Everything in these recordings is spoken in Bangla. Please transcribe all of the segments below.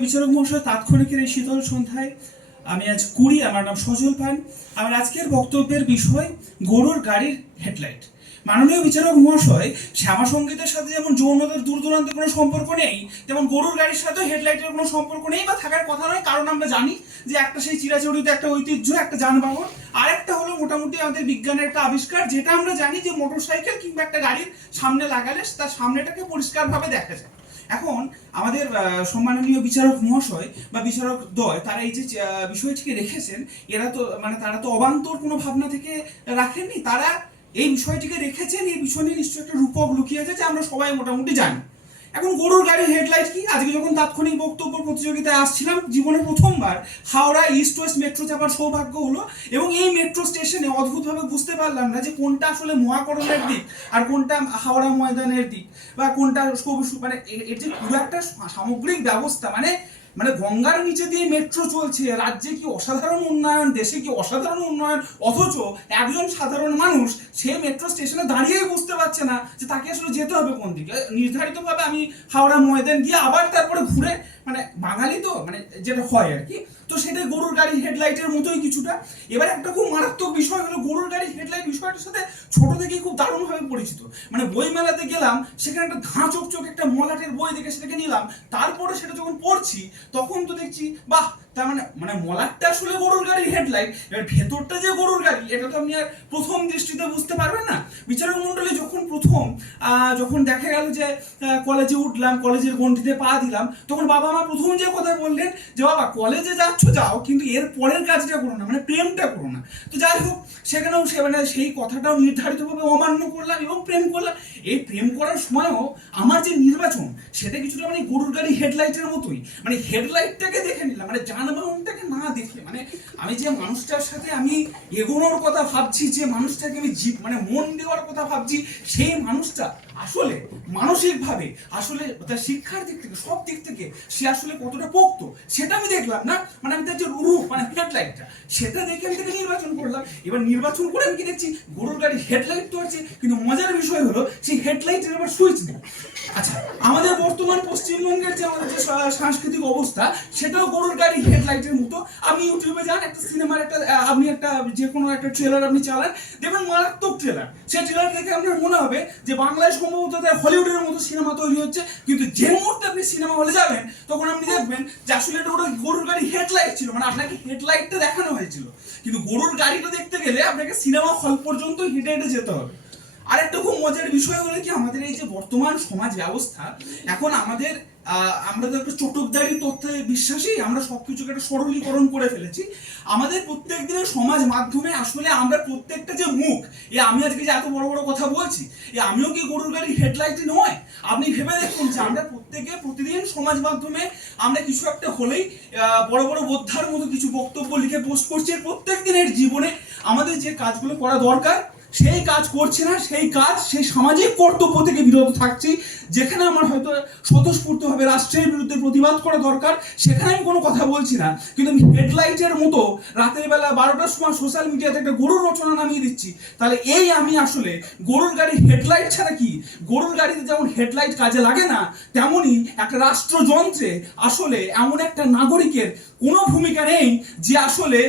বিচারক মহাশয়, তাৎক্ষণিকের এই শীতল সন্ধ্যায় আমি আজ কুড়ি, আমার নাম সজল পান। আমার আজকের বক্তব্যের বিষয় গরুর গাড়ির হেডলাইট। মাননীয় বিচারক মহাশয়, শ্যামা সঙ্গীতের সাথে যেমন যৌনতার দূর দূরান্তের কোনো সম্পর্ক নেই, তেমন গরুর গাড়ির সাথেও হেডলাইটের কোনো সম্পর্ক নেই বা থাকার কথা নয়। কারণ আমরা জানি যে একটা সেই চিরাচরিত একটা ঐতিহ্য, একটা যানবাহন, আর একটা হলো মোটামুটি আমাদের বিজ্ঞানের একটা আবিষ্কার, যেটা আমরা জানি যে মোটরসাইকেল কিংবা একটা গাড়ির সামনে লাগালে তার সামনেটাকে পরিষ্কারভাবে দেখা যায়। এখন আমাদের সম্মাননীয় বিচারক মহাশয় বা বিচারক দ্বয় তারা এই যে বিষয়টিকে রেখেছেন, এরা তো তারা তো অবান্তর কোনো ভাবনা থেকে রাখেননি। তারা এই বিষয়টিকে রেখেছেন, এই বিষয় নিয়ে নিশ্চয়ই একটা রূপক লুকিয়ে আছে, যে আমরা সবাই মোটামুটি জানি। এখন গরুর গাড়ির হেডলাইট কি? আজকে যখন তাৎক্ষণিক বক্তব্য প্রতিযোগিতায় আসছিলাম, জীবনে প্রথমবার হাওড়া ইস্ট ওয়েস্ট মেট্রো চাপার সৌভাগ্য হলো, এবং এই মেট্রো স্টেশনে অদ্ভুতভাবে বুঝতে পারলাম না যে কোনটা আসলে মহাকরণের দিক আর কোনটা হাওড়া ময়দানের দিক, বা কোনটা এর যে পুরো একটা সামগ্রিক ব্যবস্থা, মানে গঙ্গার নিচে দিয়ে মেট্রো চলছে, রাজ্যে কি অসাধারণ উন্নয়ন, দেশে কি অসাধারণ উন্নয়ন, অথচ একজন সাধারণ মানুষ সে মেট্রো স্টেশনে দাঁড়িয়েই বুঝতে পারছে না যে তাকে আসলে যেতে হবে কোন দিকে। নির্ধারিতভাবে আমি হাওড়া ময়দান গিয়ে আবার তারপরে ঘুরে, বাঙালি তো যেটা হয় আর কি, তো সেটাই গরুর গাড়ির হেডলাইটের মতোই কিছুটা। এবার একটা খুব মারাত্মক বিষয় হলো, গরুর গাড়ির হেডলাইট বিষয়টার সাথে ছোট থেকেই খুব দারুণভাবে পরিচিত। বই মেলাতে গেলাম, সেখানে একটা ধাঁ চকচক একটা মলাটের বই দেখে সেটাকে নিলাম, তারপরে সেটা যখন পড়ছি তখন তো দেখছি বাহ, তার মলাটটা আসলে গরুর গাড়ির হেডলাইট, এবার ভেতরটা যে গরুর গাড়ি এটা তো আপনি আর প্রথম দৃষ্টিতে বুঝতে পারবেন না। বিচারক মন্ডলী যখন দেখা গেল যে কলেজে উঠলাম, কলেজের গণ্ডিতে পা দিলাম, তখন বাবা মা প্রথম যে কথা বললেন যে বাবা কলেজে যাচ্ছ যাও, কিন্তু এর পরের কাজটা করো না, প্রেমটা করো না। তো যাই হোক, সেখানেও সেই কথাটাও নির্ধারিতভাবে অমান্য করলাম এবং প্রেম করলাম। এই প্রেম করার সময়ও আমার যে নির্বাচন, সেটা কিছুটা গরুর গাড়ি হেডলাইটের মতোই, হেডলাইটটাকে দেখে নিলাম, যানবাহনটাকে না দেখে, আমি যে মানুষটার সাথে আমি এগোনোর কথা ভাবছি, যে মানুষটাকে আমি মন দেওয়ার কথা ভাবছি, সেই মানুষটা আসলে মানসিকভাবে, আসলে তার শিক্ষার দিক থেকে, সব দিক থেকে সে আসলে কতটা পোক্ত, সেটা আমি দেখলাম না। আমি তার যে রূপ, হেডলাইটটা, সেটা দেখে আমি তাকে নির্বাচন করলাম। এবার নির্বাচন করে আমি কি দেখছি, গরুর গাড়ি হেডলাইট তো আছে, কিন্তু মজার বিষয় হলো সেই হেডলাইটের আবার সুইচ নেই। আচ্ছা, আমাদের বর্তমান পশ্চিমবঙ্গের যে আমাদের যে সাংস্কৃতিক অবস্থা, সেটাও গরুর গাড়ি হেডলাইটের মতো। আপনি ইউটিউবে যান, একটা সিনেমার আপনি যে কোনো একটা ট্রেলার আপনি চালান, দেখবেন মারাত্মক ট্রেলার। সেই ট্রেলার দেখে আপনার মনে হবে যে বাংলায় সম্ভবত হলিউডের মতো সিনেমা তৈরি হচ্ছে, কিন্তু যে মুহূর্তে আপনি সিনেমা হলে যাবেন, তখন আপনি দেখবেন যে আসলে এটা ওটা গরুর গাড়ি হেডলাইট ছিল, আপনাকে হেডলাইটটা দেখানো হয়েছিল, কিন্তু গরুর গাড়িটা দেখতে গেলে আপনাকে সিনেমা হল পর্যন্ত হেঁটে হেঁটে যেতে হবে। আর একটা খুব মজার বিষয় হলো কি, আমাদের এই যে বর্তমান সমাজ ব্যবস্থা, এখন আমরা তো একটা চটকদারি তথ্যে বিশ্বাসী, আমরা সবকিছুকে একটা সরলীকরণ করে ফেলেছি। আমাদের প্রত্যেক দিনের সমাজ মাধ্যমে আসলে আমরা প্রত্যেকটা যে মুখ, আমি আজকে যে এত বড় বড় কথা বলছি, আমিও কি গরুর গাড়ির হেডলাইটই নয়? আপনি ভেবে দেখুন যে আমরা প্রত্যেকে প্রতিদিন সমাজ মাধ্যমে আমরা কিছু একটা হলেই বড় বড় বোদ্ধার মতো কিছু বক্তব্য লিখে পোস্ট করছি। প্রত্যেক দিনের জীবনে আমাদের যে কাজগুলো করা দরকার, সেই কাজ করছে না, সেই সামাজিক কর্তব্য থেকে বিরত থাকছি। যেখানে আমার হয়তো স্বতঃস্ফূর্তভাবে রাষ্ট্রের বিরুদ্ধে প্রতিবাদ করা দরকার, সেখানে আমি কোনো কথা বলছি না, কিন্তু আমি হেডলাইটের মতো রাতের বেলা 12টার সময় সোশ্যাল মিডিয়াতে একটা গরুর রচনা নামিয়ে দিচ্ছি। তাহলে আমি আসলে গরুর গাড়ির হেডলাইট ছাড়া কি? গরুর গাড়িতে যেমন হেডলাইট কাজে লাগে না, তেমনই একটা রাষ্ট্রযন্ত্রে আসলে এমন একটা নাগরিকের কোনো ভূমিকা নেই যে আসলে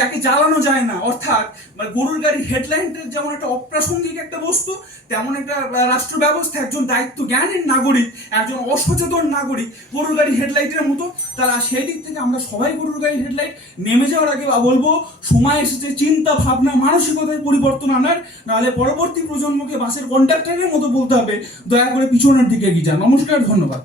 যাকে জ্বালানো যায় না। অর্থাৎ গরুর গাড়ির হেডলাইটের যেমন একটা অপ্রাসঙ্গিক একটা বস্তু, তেমন একটা রাষ্ট্র ব্যবস্থা, একজন দায়িত্ব জ্ঞানের নাগরিক, একজন অসচেতন নাগরিক গরুর গাড়ি হেডলাইটের মতো। তারা সেই দিক থেকে আমরা সবাই গরুর গাড়ি হেডলাইট। নেমে যাওয়ার আগে বলবো, সময় এসেছে চিন্তা ভাবনা মানসিকতায় পরিবর্তন আনার, নাহলে পরবর্তী প্রজন্মকে বাসের কন্ডাক্টরের মতো বলতে হবে দয়া করে পিছনের দিকে এগিয়ে যান। নমস্কার, ধন্যবাদ।